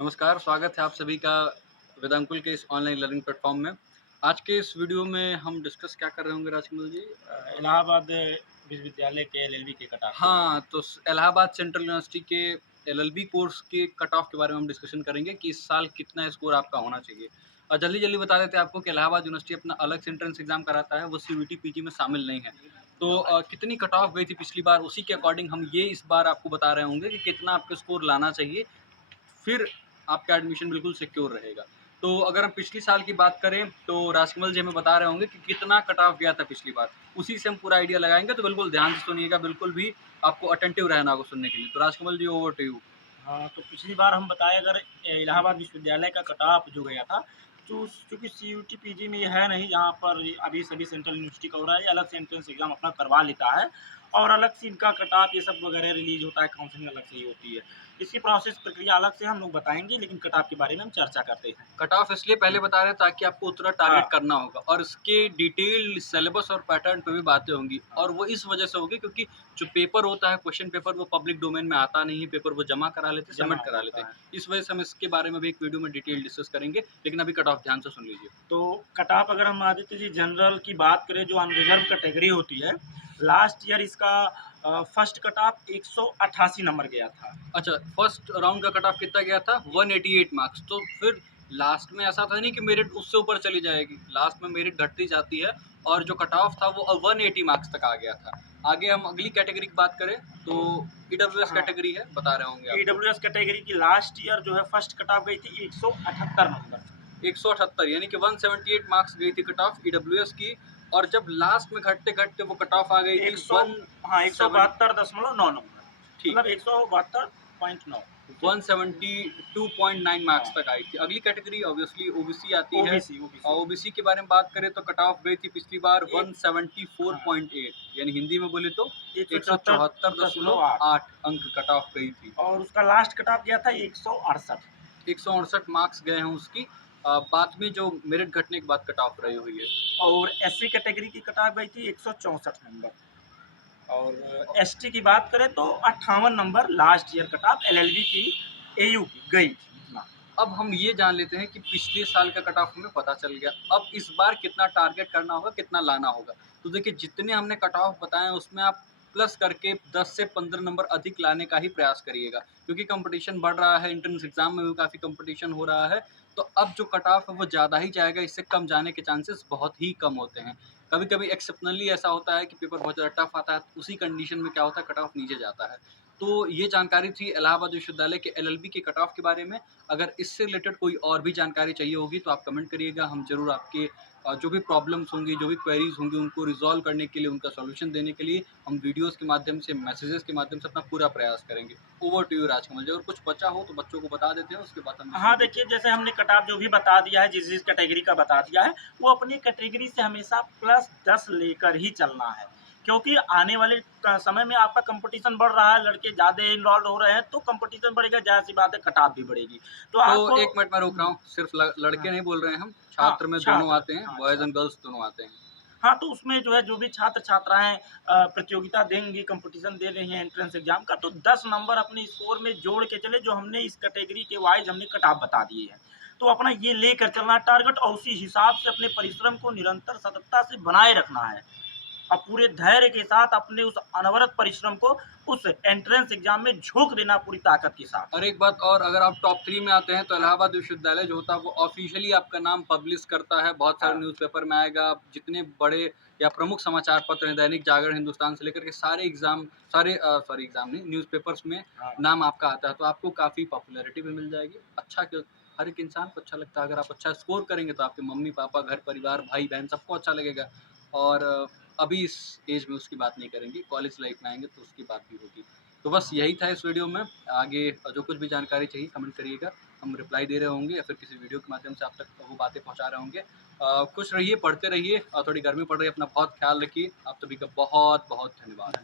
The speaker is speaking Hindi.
नमस्कार, स्वागत है आप सभी का वेदांकुल के इस ऑनलाइन लर्निंग प्लेटफ़ॉर्म में। आज के इस वीडियो में हम डिस्कस क्या कर रहे होंगे राजकमल जी? इलाहाबाद विश्वविद्यालय के एलएलबी के कट ऑफ के बारे में। हाँ, तो स इलाहाबाद सेंट्रल यूनिवर्सिटी के एलएलबी कोर्स के कट ऑफ के बारे में हम डिस्कशन करेंगे कि इस साल कितना स्कोर आपका होना चाहिए। जल्दी-जल्दी बता देते हैं आपको कि इलाहाबाद यूनिवर्सिटी अपना अलग से एंट्रेंस एग्ज़ाम कराता है, वो सीयूईटी, पीजी में शामिल नहीं है। तो कितनी कट ऑफ गई थी पिछली बार, उसी के अकॉर्डिंग हम ये इस बार आपको बता रहे होंगे कि कितना आपको स्कोर लाना चाहिए, फिर आपका एडमिशन बिल्कुल सिक्योर रहेगा। तो अगर हम पिछली साल की बात करें, तो राजकमल जी हमें बता रहे होंगे कि कितना कट ऑफ गया था पिछली बार। उसी से हम पूरा आइडिया लगाएँगे, तो बिल्कुल ध्यान से सुनिएगा, बिल्कुल भी आपको अटेंटिव रहना होगा सुनने के लिए। तो राजकमल जी ओवर टू यू। हाँ, तो पिछली बार हम बताए अगर इलाहाबाद विश्वविद्यालय का कट ऑफ जो गया था, तो चूँकि सीयूटी पीजी में ये है नहीं जहाँ पर ये अभी सभी सेंट्रल यूनिवर्सिटी का हो रहा है, ये अलग से एंट्रेंस एग्ज़ाम अपना करवा लेता है और अलग से इनका कट ऑफ ये सब वगैरह रिलीज़ होता है, काउंसलिंग अलग से ही होती है। इसकी प्रोसेस प्रक्रिया अलग से हम लोग बताएँगे, लेकिन कट ऑफ के बारे में हम चर्चा करते हैं। कट ऑफ इसलिए पहले बता रहे हैं ताकि आपको उतना टारगेट हाँ, करना होगा और इसके डिटेल्ड सिलेबस और पैटर्न पे भी बातें होंगी हाँ, और वो इस वजह से होगी क्योंकि जो पेपर होता है, क्वेश्चन पेपर वो पब्लिक डोमेन में आता नहीं है, पेपर वो जमा करा लेते हैं, जमा सबमिट करा लेते होता हैं। है। इस वजह से हम इसके बारे में भी एक वीडियो में डिटेल डिस्कस करेंगे, लेकिन अभी कट ऑफ ध्यान से सुन लीजिए। तो कट ऑफ अगर हम आदित्य जी जनरल की बात करें जो अनरिजर्व कैटेगरी होती है, लास्ट ईयर इसका फर्स्ट कट ऑफ 188 नंबर गया था। अच्छा, फर्स्ट राउंड का कट ऑफ कितना गया था? 188 मार्क्स। तो फिर लास्ट में ऐसा था नहीं कि मेरिट उससे ऊपर चली जाएगी। लास्ट में मेरिट घटती जाती है और जो कट ऑफ था वो 180 मार्क्स तक आ गया था। आगे हम अगली कैटेगरी की बात करें तो ईडब्ल्यूएस हाँ, कैटेगरी है, बता रहे होंगे आपको। ईडब्ल्यूएस कैटेगरी की लास्ट ईयर जो है फर्स्ट कट ऑफ गई थी 178 नंबर। 178 यानी कि 178 मार्क्स गई थी कट ऑफ ईडब्ल्यूएस की और जब लास्ट में घटते-घटते वो कट ऑफ आ गई थी 100 हाँ, 17 172.9 नंबर, ठीक मतलब है। 172.9। ठीक, 172.9 मार्क्स हाँ, तक आई थी। अगली कैटेगरी ऑब्वियसली ओबीसी आती है ओबीसी ओबीसी। और ओबीसी के बारे में बात करें तो कट ऑफ गई थी पिछली बार एक हाँ, 174.8 यानी हिंदी में बोले तो 174.8 174.8 अंक कट ऑफ गई थी। और उसका लास्ट कट ऑफ गया था 168। 168 मार्क्स गए हैं उसकी बाद में जो मेरिट घटने के बाद कट ऑफ रही हुई है। और एससी कैटेगरी की कट ऑफ गई थी 164 नंबर। और एसटी की बात करें तो 58 number last year cut off LLB की एयू की गई थी इतना। अब हम ये जान लेते हैं कि पिछले साल का कट ऑफ हमें पता चल गया। अब इस बार कितना टारगेट करना होगा, कितना लाना होगा। तो देखिए जितने हमने कट ऑफ बताए हैं उसमें आप प्लस करके 10 से 15 नंबर अधिक लाने का ही प्रयास करिएगा। क्योंकि कॉम्पिटिशन बढ़ रहा है, एंट्रेंस एग्ज़ाम में भी काफ़ी कॉम्पिटिशन हो रहा है। तो अब जो कट ऑफ है वो ज़्यादा ही जाएगा, इससे कम जाने के चांसेस बहुत ही कम होते हैं। कभी-कभी एक्सेप्शनली ऐसा होता है कि पेपर बहुत ज़्यादा टफ आता है, उसी कंडीशन में क्या होता है कट ऑफ नीचे जाता है। तो ये जानकारी थी इलाहाबाद विश्वविद्यालय के एलएलबी के कट ऑफ के बारे में। अगर इससे रिलेटेड कोई और भी जानकारी चाहिए होगी तो आप कमेंट करिएगा, हम ज़रूर आपके जो भी प्रॉब्लम्स होंगी, जो भी क्वेरीज़ होंगी उनको रिज़ॉल्व करने के लिए, उनका सॉल्यूशन देने के लिए हम वीडियोज़ के माध्यम से, मैसेजेस के माध्यम से अपना पूरा प्रयास करेंगे। ओवर टू यू राजकमल जी, अगर कुछ बचा हो तो बच्चों को बता देते हैं, उसके बाद हम इस हाँ, वीडियो देखिए को जैसे हमने कट ऑफ जो भी बता दिया है, जिस-जिस कैटेगरी का बता दिया है, वो अपनी कैटेगरी से हमेशा +10 लेकर ही चलना है। क्योंकि आने वाले समय में आपका कॉम्पिटिशन बढ़ रहा है, लड़के ज़्यादा इनरोल्ड हो रहे हैं, तो कॉम्पिटिशन बढ़ेगा, ज़ाहिर-सी बात है कट ऑफ भी बढ़ेगी। तो तो आपको 1 मिनट मैं रोक रहा हूँ, सिर्फ़ ल लड़के हाँ, नहीं बोल रहे हैं हम, हाँ, छात्र में दोनों छात्र, आते हैं, हाँ, बॉयज़ एंड छात्र। गर्ल्स दोनों आते हैं। हाँ, तो उसमें जो है जो भी छात्र-छात्राएँ प्रतियोगिता देंगी, कॉम्पिटिशन दे रही हैं एंट्रेंस एग्ज़ाम का, तो 10 नंबर अपने स्कोर में जोड़ के चले, जो हमने इस कैटेगरी के वाइज़ हमने कट ऑफ बता दिए हैं। तो अपना ये लेकर चलना है टारगेट और उसी हिसाब से अपने परिश्रम को निरंतर सततता से बनाए रखना है। और पूरे धैर्य के साथ अपने उस अनवरत परिश्रम को उस एंट्रेंस एग्ज़ाम में झोंक देना पूरी ताकत के साथ। और एक बात और अगर आप टॉप 3 में आते हैं तो इलाहाबाद विश्वविद्यालय जो होता है वो ऑफ़िशियली आपका नाम पब्लिश करता है, बहुत सारे हाँ, न्यूज़पेपर में आएगा, आप जितने बड़े या प्रमुख समाचार पत्र हैं, दैनिक जागरण, हिंदुस्तान से लेकर के सारे एग्ज़ाम सारे सॉरी एग्ज़ाम नहीं, न्यूज़पेपर्स में हाँ। नाम आपका आता है, तो आपको काफ़ी पॉपुलैरिटी भी मिल जाएगी। अच्छा क्यों हर एक इंसान को अच्छा लगता है, अगर आप अच्छा स्कोर करेंगे तो आपके मम्मी-पापा, घर-परिवार, भाई-बहन सबको अच्छा लगेगा और अभी इस एज में उसकी बात नहीं करेंगे, कॉलेज लाइफ़ में आएँगे तो उसकी बात भी होगी। तो बस यही था इस वीडियो में। आगे जो कुछ भी जानकारी चाहिए कमेंट करिएगा, हम रिप्लाई दे रहे होंगे या फिर किसी वीडियो के माध्यम से आप तक वो बातें पहुँचा रहे होंगे। खुश रहिए, पढ़ते रहिए और थोड़ी गर्मी पड़ रही है, अपना बहुत ख़्याल रखिए। आप सभी का बहुत-बहुत धन्यवाद।